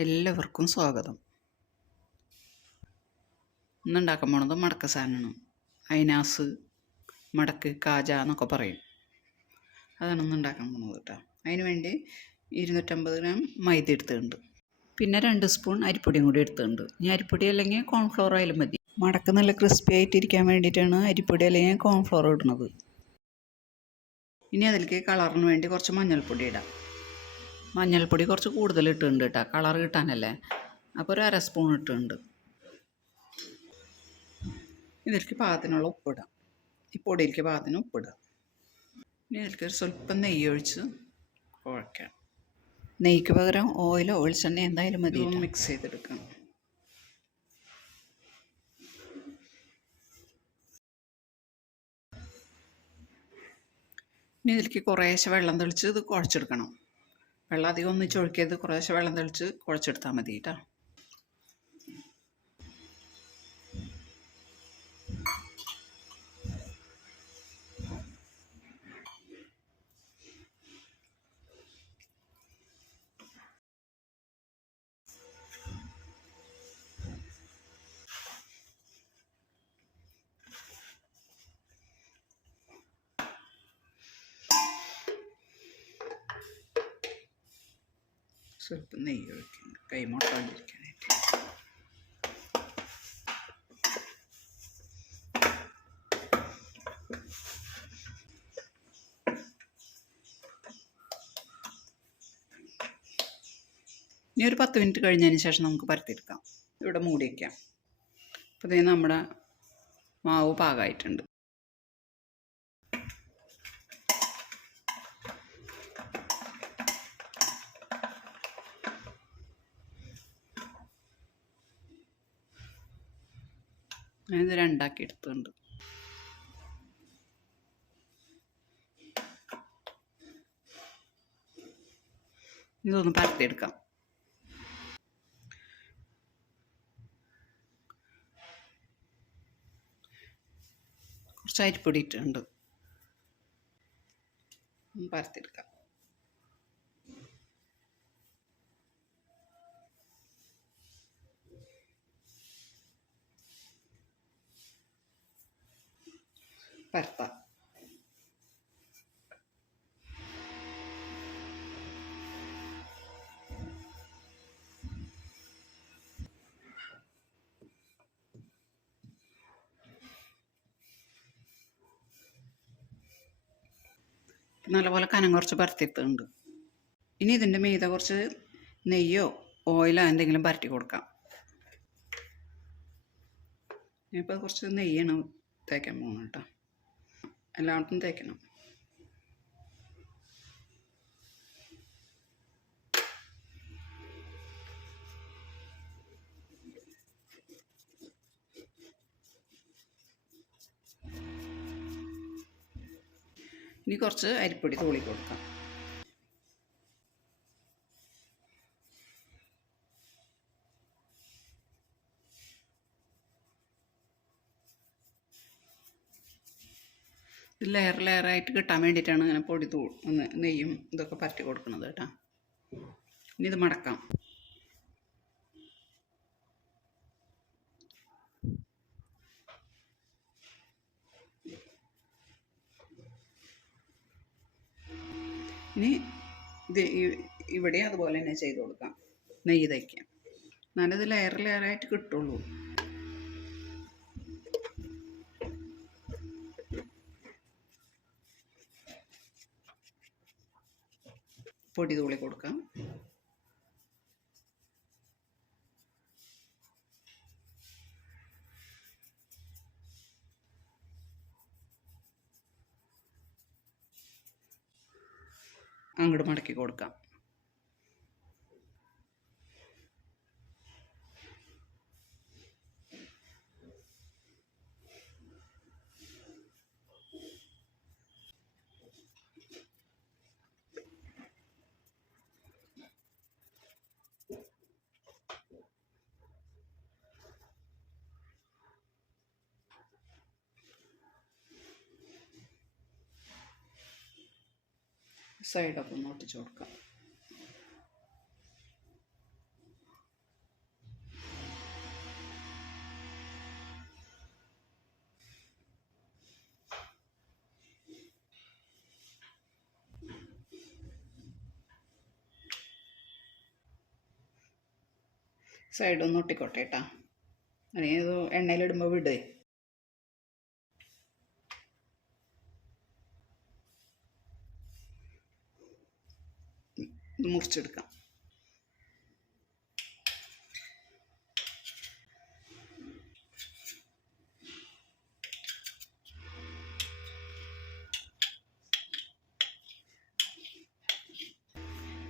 എല്ലാവർക്കും സ്വാഗതം. ഇന്നുണ്ടാക്കാൻ പോണത് മടക്ക സാധനമാണ്. ഐനാസ്, മടക്ക്, കാജ എന്നൊക്കെ പറയും. അതാണ് ഇന്ന് ഉണ്ടാക്കാൻ പോണത് കേട്ടോ. അതിന് വേണ്ടി 250 ഗ്രാം മൈദ എടുത്തിട്ടുണ്ട്. പിന്നെ 2 സ്പൂൺ അരിപ്പൊടിയും കൂടി എടുത്തിട്ടുണ്ട്. ഇനി അരിപ്പൊടി അല്ലെങ്കിൽ കോൺഫ്ലവർ ആയാലും മതി. മടക്ക് നല്ല ക്രിസ്പി ആയിട്ടിരിക്കാൻ വേണ്ടിയിട്ടാണ് അരിപ്പൊടി അല്ലെങ്കിൽ കോൺഫ്ലവർ ഇടുന്നത്. ഇനി അതിലേക്ക് കളറിന് വേണ്ടി കുറച്ച് മഞ്ഞൾപ്പൊടി ഇടാം. മഞ്ഞൾപ്പൊടി കുറച്ച് കൂടുതൽ ഇട്ടിട്ടുണ്ട് കേട്ടോ, കളർ കിട്ടാനല്ലേ. അപ്പോൾ ഒരു 1/2 സ്പൂൺ ഇട്ടിട്ടുണ്ട്. ഇതിലേക്ക് പാകത്തിനുള്ള ഉപ്പിടാം. ഈ പൊടിയിലേക്ക് പാകത്തിന് ഉപ്പിടാം. ഇനി ഇതിലേക്ക് ഒരു സ്വല്പം നെയ്യ് ഒഴിച്ച് കുഴക്കാം. നെയ്ക്ക് പകരം ഓയിലോ വെളിച്ചെണ്ണ എന്തായാലും മതി. മിക്സ് ചെയ്തെടുക്കാം. ഇനി ഇതിലേക്ക് കുറേശ്ശെ വെള്ളം തെളിച്ച് ഇത് കുഴച്ചെടുക്കണം. വെള്ളം അധികം ഒന്നിച്ച് ഒഴിക്കരുത്, കുറേശ്ശെ വെള്ളം തെളിച്ച് കുഴച്ചെടുത്താൽ മതി കേട്ടോ. സ്വല്പം നെയ്യ് ഒഴിക്കണം, കൈമോട്ടാണ്ടിരിക്കാനായിട്ട്. ഇനി ഒരു 10 മിനിറ്റ് കഴിഞ്ഞതിന് ശേഷം നമുക്ക് പരത്തിയെടുക്കാം. ഇവിടെ മൂടി വയ്ക്കാം. അപ്പോൾ ഇത് നമ്മുടെ മാവ് പാകമായിട്ടുണ്ട്. ഞാനിത് 2 ആക്കി എടുത്തിട്ടുണ്ട്. ഇതൊന്ന് പരത്തിയെടുക്കാം. കുറച്ച് അരിപ്പൊടി ഇട്ടിട്ടുണ്ട്. പരത്തിയെടുക്കാം. പരത്താം. നല്ലപോലെ കനം കുറച്ച് പരത്തിയിട്ടുണ്ട്. ഇനി ഇതിൻ്റെ മീതെ കുറച്ച് നെയ്യോ ഓയിലോ എന്തെങ്കിലും പരട്ടി കൊടുക്കാം. ഇപ്പോൾ കുറച്ച് നെയ്യാണ് തേക്കാൻ പോകുന്നത് കേട്ടോ. എല്ലായിടത്തും തേക്കണം. ഇനി കുറച്ച് അരിപ്പൊടി തൂളി കൊടുക്കാം. ലെയർ ലെയറായിട്ട് കിട്ടാൻ വേണ്ടിയിട്ടാണ് ഇങ്ങനെ പൊടി ഒന്ന് നെയ്യും ഇതൊക്കെ പരട്ടി കൊടുക്കുന്നത് കേട്ടോ. ഇനി ഇത് മടക്കാം. ഇനി ഇത് ഇവിടെ അതുപോലെ തന്നെ ചെയ്ത് കൊടുക്കാം. നെയ്യ് തയ്ക്കാം. നല്ലത് ലെയർ ലെയറായിട്ട് കിട്ടുള്ളൂ. പൊടി തൂളി കൊടുക്കാം. അങ്ങോട്ട് മടക്കി കൊടുക്കാം. സൈഡൊക്കെ ഒന്ന് ഒട്ടിച്ച് കൊടുക്കാം. സൈഡൊന്ന് ഒട്ടിക്കോട്ടെ കേട്ടോ. അല്ലെങ്കിൽ ഇത് എണ്ണയിലിടുമ്പോൾ വിടേ. മുറിച്ചെടുക്കാം.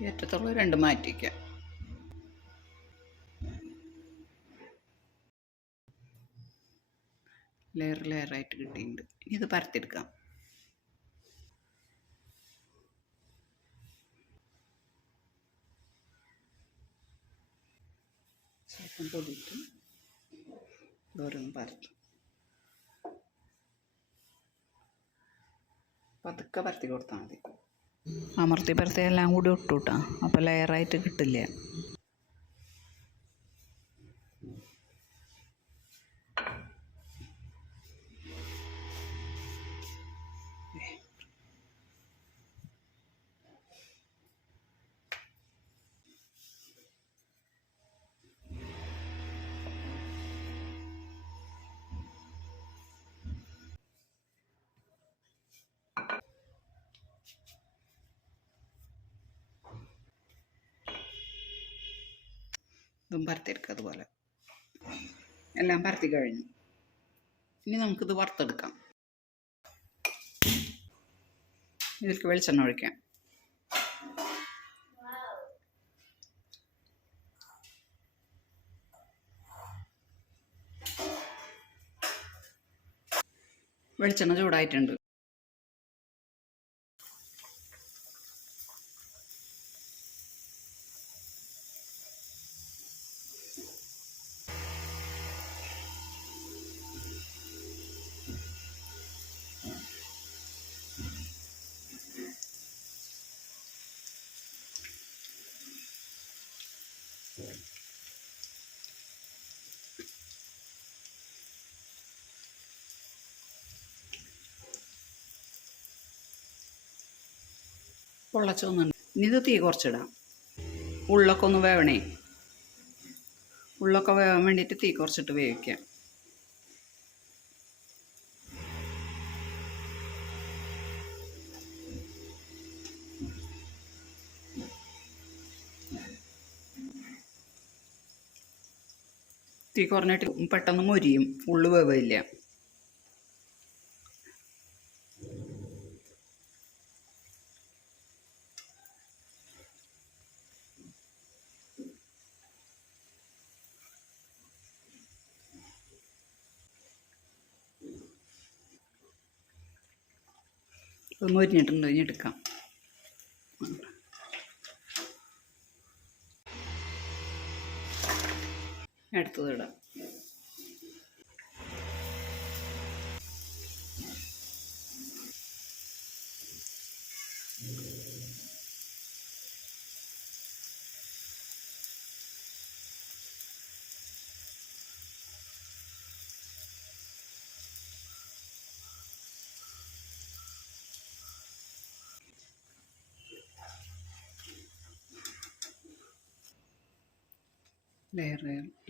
ഏറ്റത്തുള്ള രണ്ട് മാറ്റിക്കാം. ലെയറായിട്ട് കിട്ടിയിട്ടുണ്ട്. ഇനി ഇത് പരത്തിയെടുക്കാം. സ്വല്പം പൊടിയിട്ട് ഓരോന്ന് പരത്തും. പതുക്കെ പരത്തി കൊടുത്താൽ മതി. അമർത്തി പരത്തി എല്ലാം കൂടി ഇട്ടു കേട്ടോ. അപ്പോൾ ലെയറായിട്ട് കിട്ടില്ല. ഇതും പരത്തിയെടുക്കുക. അതുപോലെ എല്ലാം പരത്തി കഴിഞ്ഞു. ഇനി നമുക്കിത് വറുത്തെടുക്കാം. ഇതിലേക്ക് വെളിച്ചെണ്ണ ഒഴിക്കാം. വെളിച്ചെണ്ണ ചൂടായിട്ടുണ്ട്. പൊള്ളച്ചൊന്നുണ്ട്. ഇനി ഇത് തീ കുറച്ചിടാം. ഉള്ളൊക്കെ ഒന്ന് വേവണേ. ഉള്ളൊക്കെ വേവാൻ വേണ്ടിയിട്ട് തീ കുറച്ചിട്ട് വേവിക്കാം. തീ കുറഞ്ഞിട്ട് പെട്ടെന്ന് മൊരിയും. ഉള്ളു വേവില്ല. ഇത് മൊരിഞ്ഞിട്ടുണ്ട്. ഇനി എടുക്കാം. എടുത്തത് ഇടാം.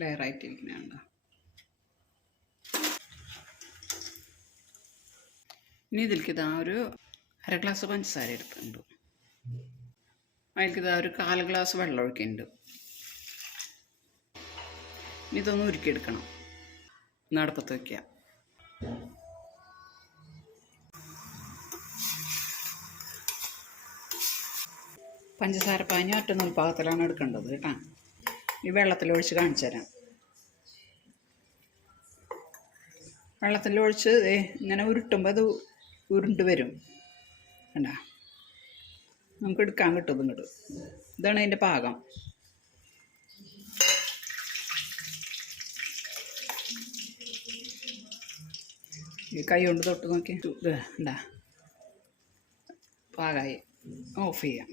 ലെയറായിട്ടിരിക്കുന്നുണ്ട്. ഇനി ഇതിലേക്ക് ഇതാ ഒരു അര ഗ്ലാസ് പഞ്ചസാര എടുക്കുന്നുണ്ട്. അതിലേക്ക് ഇതാ ഒരു 1/4 ഗ്ലാസ് വെള്ളം ഒഴിക്കുന്നുണ്ട്. ഇതൊന്ന് ഉരുക്കിയെടുക്കണം. നടപ്പത്ത് വയ്ക്കുക. പഞ്ചസാര പാനി ഒറ്റ നൂൽപ്പാകത്തിലാണ് എടുക്കേണ്ടത് കേട്ടോ. ഈ വെള്ളത്തിലൊഴിച്ച് കാണിച്ചു തരാം. വെള്ളത്തിലൊഴിച്ച് ഇങ്ങനെ ഉരുട്ടുമ്പോൾ അത് ഉരുണ്ട് വരും. കണ്ട, നമുക്ക് എടുക്കാൻ കിട്ടും. ഇങ്ങോട്ട് ഇതാണ് അതിൻ്റെ പാകം. ഈ കൈ കൊണ്ട് തൊട്ട് നോക്കി. ഇത് ഉണ്ടാ പാകമായി. ഓഫ് ചെയ്യാം.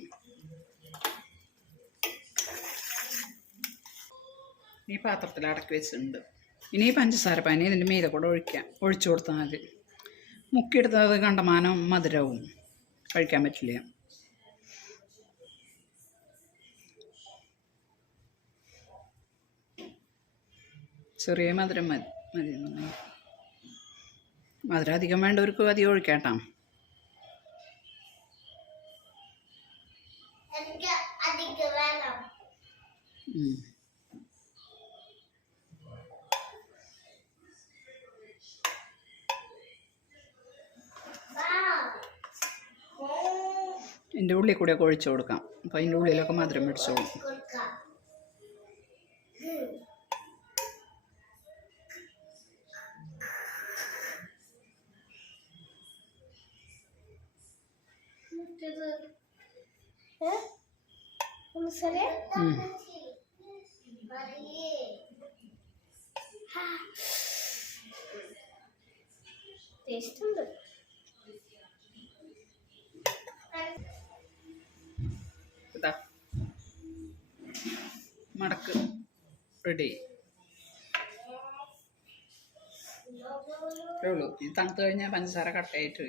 ഈ പാത്രത്തിൽ അടക്കി വെച്ചിട്ടുണ്ട്. ഇനി പഞ്ചസാര പാനി ഇതിൻ്റെ മീതെ കൂടെ ഒഴിച്ചു കൊടുത്താൽ മതി. മുക്കിയെടുത്തത് കണ്ടമാനം മധുരവും കഴിക്കാൻ പറ്റില്ല. ചെറിയ മധുരം മതി മധുരം അധികം വേണ്ടവർക്ക് അധികം ഒഴിക്കാട്ടോ. ഇതിൻ്റെ ഉള്ളിൽ കൂടെയൊക്കെ ഒഴിച്ചു കൊടുക്കാം. അപ്പം അതിൻ്റെ ഉള്ളിലൊക്കെ മധുരം പിടിച്ചോളും. മടക്ക് റെഡി. ഉള്ളൂ. ഇത് തണുത്ത് കഴിഞ്ഞാൽ പഞ്ചസാര കട്ടയായിട്ട്